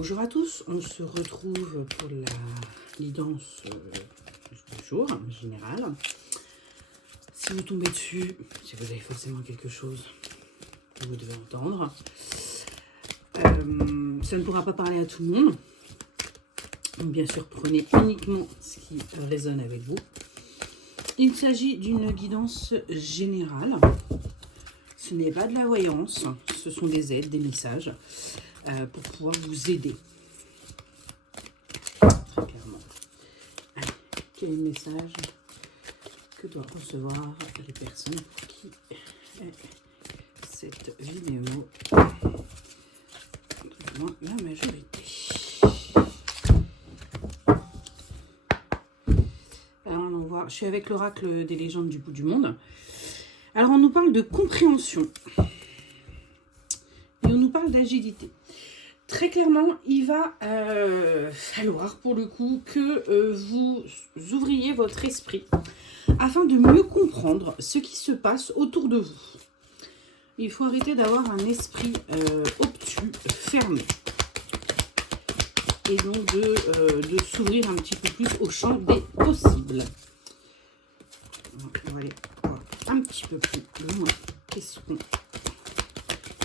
Bonjour à tous, on se retrouve pour la guidance du jour générale. Si vous tombez dessus, si vous avez forcément quelque chose que vous devez entendre, ça ne pourra pas parler à tout le monde. Donc bien sûr, prenez uniquement ce qui résonne avec vous. Il s'agit d'une guidance générale. Ce n'est pas de la voyance, ce sont des aides, des messages pour pouvoir vous aider. Très clairement. Allez, quel message que doivent recevoir les personnes pour qui est cette vidéo? Du moins, la majorité. Alors, on va voir. Je suis avec l'oracle des légendes du bout du monde. Alors, on nous parle de compréhension. Et on nous parle d'agilité. Très clairement, il va falloir, pour le coup, que vous ouvriez votre esprit afin de mieux comprendre ce qui se passe autour de vous. Il faut arrêter d'avoir un esprit obtus, fermé. Et donc de s'ouvrir un petit peu plus au champ des possibles. On va aller voir un petit peu plus loin.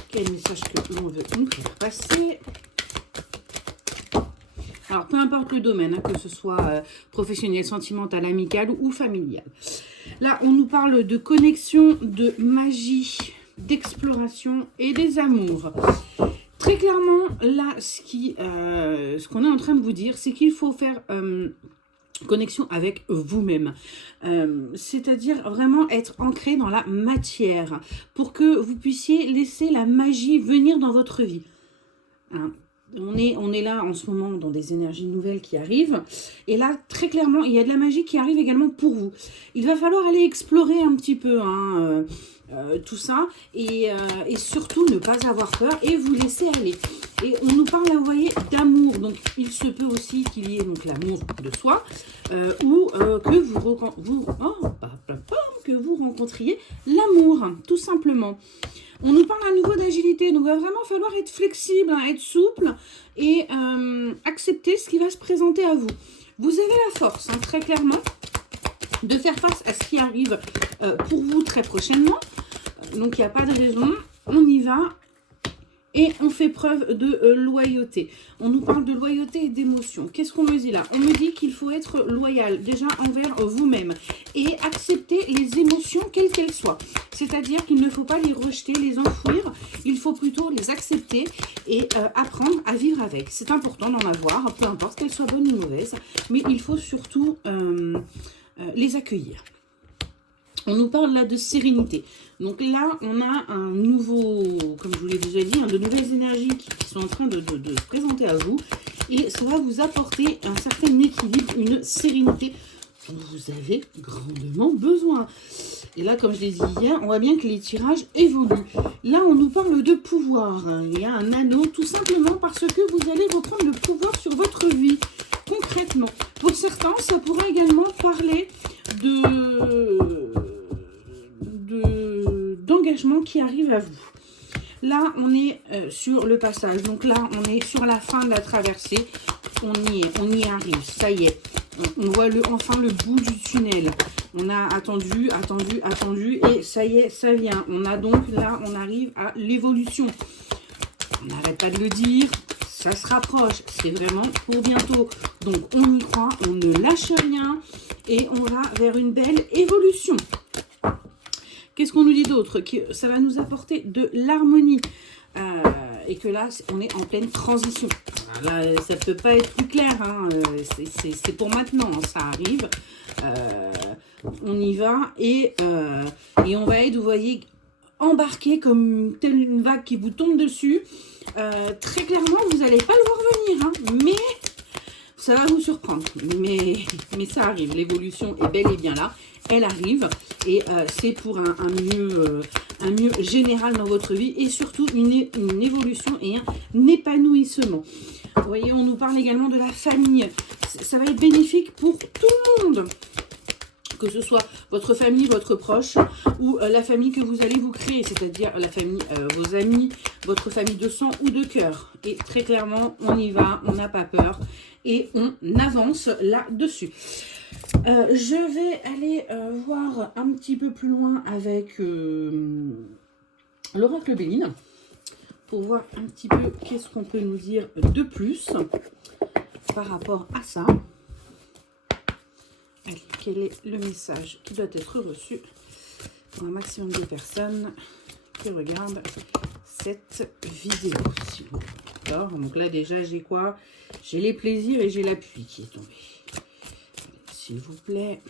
Quel message que l'on veut nous faire passer. Alors, peu importe le domaine, que ce soit professionnel, sentimental, amical ou familial. Là, on nous parle de connexion, de magie, d'exploration et des amours. Très clairement, là, ce qu'on est en train de vous dire, c'est qu'il faut faire connexion avec vous-même. C'est-à-dire vraiment être ancré dans la matière pour que vous puissiez laisser la magie venir dans votre vie. Hein? On est là en ce moment dans des énergies nouvelles qui arrivent. Et là, très clairement, il y a de la magie qui arrive également pour vous. Il va falloir aller explorer un petit peu tout ça. Et surtout, ne pas avoir peur et vous laisser aller. Et on nous parle, là, vous voyez, d'amour. Donc, il se peut aussi qu'il y ait donc l'amour de soi. Ou que vous rencontriez l'amour, tout simplement. On nous parle à nouveau d'agilité, donc il va vraiment falloir être flexible, être souple et accepter ce qui va se présenter à vous. Vous avez la force, très clairement, de faire face à ce qui arrive pour vous très prochainement. Donc il n'y a pas de raison, on y va et on fait preuve de loyauté. On nous parle de loyauté et d'émotion. Qu'est-ce qu'on me dit là? On me dit qu'il faut être loyal déjà envers vous-même et accepter les émotions quelles qu'elles soient. C'est-à-dire qu'il ne faut pas les rejeter, les enfouir. Il faut plutôt les accepter et apprendre à vivre avec. C'est important d'en avoir, peu importe qu'elles soient bonnes ou mauvaises, mais il faut surtout les accueillir. On nous parle là de sérénité. Donc là, on a un nouveau, comme je vous l'ai déjà dit, de nouvelles énergies qui sont en train de se présenter à vous. Et ça va vous apporter un certain équilibre, une sérénité dont vous avez grandement besoin. Et là, comme je l'ai dit hier, on voit bien que les tirages évoluent. Là, on nous parle de pouvoir. Il y a un anneau, tout simplement parce que vous allez reprendre le pouvoir sur votre vie, concrètement. Pour certains, ça pourrait également parler d'engagement qui arrive à vous. Là, on est sur le passage. Donc là, on est sur la fin de la traversée. On y arrive. Ça y est. On voit enfin le bout du tunnel. On a attendu et ça y est, ça vient. On a donc là, on arrive à l'évolution. On n'arrête pas de le dire. Ça se rapproche. C'est vraiment pour bientôt. Donc, on y croit. On ne lâche rien. Et on va vers une belle évolution. Qu'est-ce qu'on nous dit d'autre? Que ça va nous apporter de l'harmonie. Et que là, on est en pleine transition. Là, ça ne peut pas être plus clair. C'est pour maintenant. Ça arrive. On y va. Et on va être, vous voyez, embarqué comme telle une vague qui vous tombe dessus. Très clairement, vous n'allez pas le voir venir. Mais ça va vous surprendre. Mais ça arrive. L'évolution est bel et bien là. Elle arrive et c'est pour un mieux général dans votre vie et surtout une évolution et un épanouissement. Vous voyez, on nous parle également de la famille. Ça va être bénéfique pour tout le monde. que ce soit votre famille, votre proche, ou la famille que vous allez vous créer, c'est-à-dire la famille, vos amis, votre famille de sang ou de cœur. Et très clairement, on y va, on n'a pas peur, et on avance là-dessus. Je vais aller voir un petit peu plus loin avec l'oracle Béline, pour voir un petit peu qu'est-ce qu'on peut nous dire de plus par rapport à ça. Allez, quel est le message qui doit être reçu pour un maximum de personnes qui regardent cette vidéo, s'il vous plaît. D'accord, donc là déjà j'ai quoi? J'ai les plaisirs et j'ai l'appui qui est tombé. S'il vous plaît.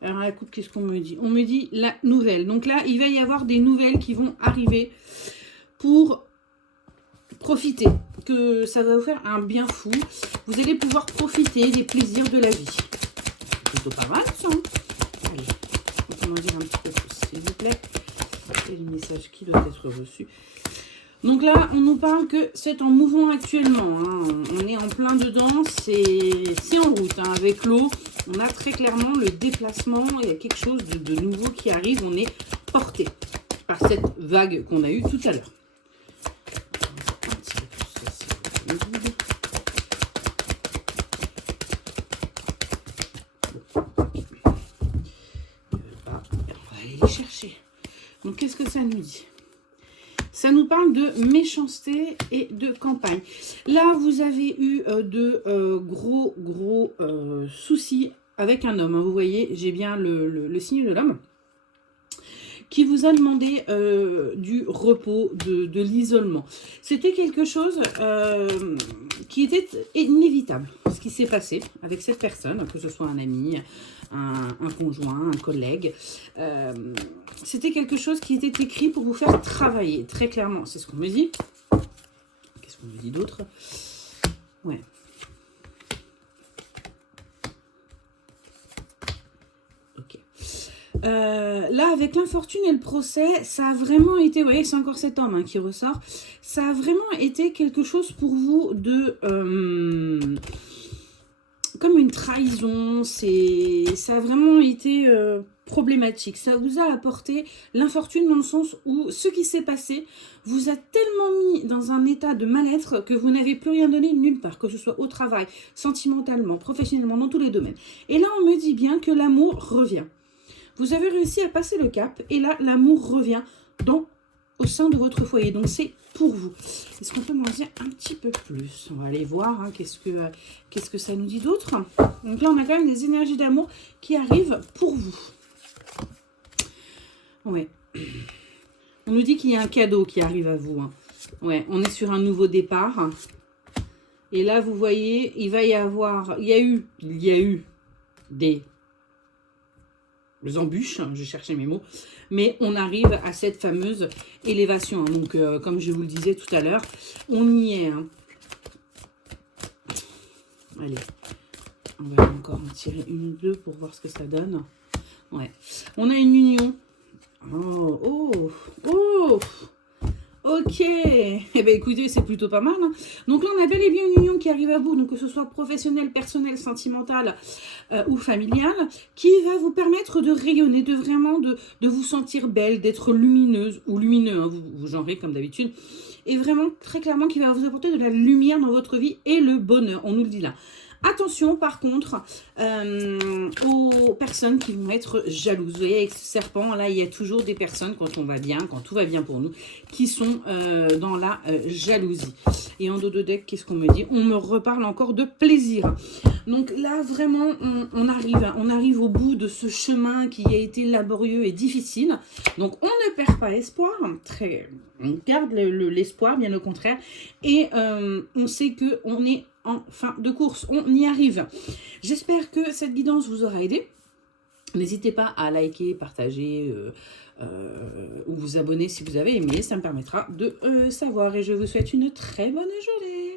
Alors la coupe, qu'est-ce qu'on me dit? On me dit la nouvelle. Donc là, il va y avoir des nouvelles qui vont arriver pour profiter. Que ça va vous faire un bien fou. Vous allez pouvoir profiter des plaisirs de la vie. C'est plutôt pas mal ça. Allez, on peut en dire un petit peu plus, s'il vous plaît. C'est le message qui doit être reçu. Donc là, on nous parle que c'est en mouvement actuellement. Hein. On est en plein dedans. C'est en route. Hein. Avec l'eau, on a très clairement le déplacement. Il y a quelque chose de nouveau qui arrive. On est porté par cette vague qu'on a eue tout à l'heure. Chercher. Donc, qu'est-ce que ça nous dit? Ça nous parle de méchanceté et de campagne. Là, vous avez eu de gros soucis avec un homme. Hein. Vous voyez, j'ai bien le signe de l'homme qui vous a demandé du repos, de l'isolement. C'était quelque chose qui était inévitable. Ce qui s'est passé avec cette personne, que ce soit un ami, un conjoint, un collègue. C'était quelque chose qui était écrit pour vous faire travailler, très clairement. C'est ce qu'on me dit. Qu'est-ce qu'on me dit d'autre? Ouais. Ok. Là, avec l'infortune et le procès, ça a vraiment été, vous voyez, c'est encore cet homme hein, qui ressort, ça a vraiment été quelque chose pour vous de... comme une trahison, ça a vraiment été problématique. Ça vous a apporté l'infortune dans le sens où ce qui s'est passé vous a tellement mis dans un état de mal-être que vous n'avez plus rien donné nulle part, que ce soit au travail, sentimentalement, professionnellement, dans tous les domaines. Et là, on me dit bien que l'amour revient. Vous avez réussi à passer le cap et là, l'amour revient au sein de votre foyer. Donc, c'est pour vous. Est-ce qu'on peut m'en dire un petit peu plus? On va aller voir hein, qu'est-ce que ça nous dit d'autre. Donc là, on a quand même des énergies d'amour qui arrivent pour vous. Ouais. On nous dit qu'il y a un cadeau qui arrive à vous. Hein. Ouais, on est sur un nouveau départ. Et là, vous voyez, il y a eu des embûches, hein, je cherchais mes mots, mais on arrive à cette fameuse élévation. Hein. Donc, comme je vous le disais tout à l'heure, on y est. Hein. Allez, on va encore en tirer une ou deux pour voir ce que ça donne. Ouais, on a une union. Ok, eh bien écoutez, c'est plutôt pas mal. Hein. Donc là, on a bel et bien une union qui arrive à bout, donc que ce soit professionnel, personnel, sentimental ou familial, qui va vous permettre de rayonner, de vraiment de vous sentir belle, d'être lumineuse ou lumineux, hein, vous genrez comme d'habitude, et vraiment très clairement qui va vous apporter de la lumière dans votre vie et le bonheur, on nous le dit là. Attention par contre aux personnes qui vont être jalouses. Vous voyez avec ce serpent, là il y a toujours des personnes quand on va bien, quand tout va bien pour nous, qui sont dans la jalousie. Et en dos de deck, qu'est-ce qu'on me dit? On me reparle encore de plaisir. Donc là vraiment on arrive au bout de ce chemin qui a été laborieux et difficile. Donc on ne perd pas espoir, on garde l'espoir bien au contraire. Et on sait qu'on est en fin de course, on y arrive. J'espère que cette guidance vous aura aidé. N'hésitez pas à liker, partager ou vous abonner si vous avez aimé. Ça me permettra de savoir. Et je vous souhaite une très bonne journée.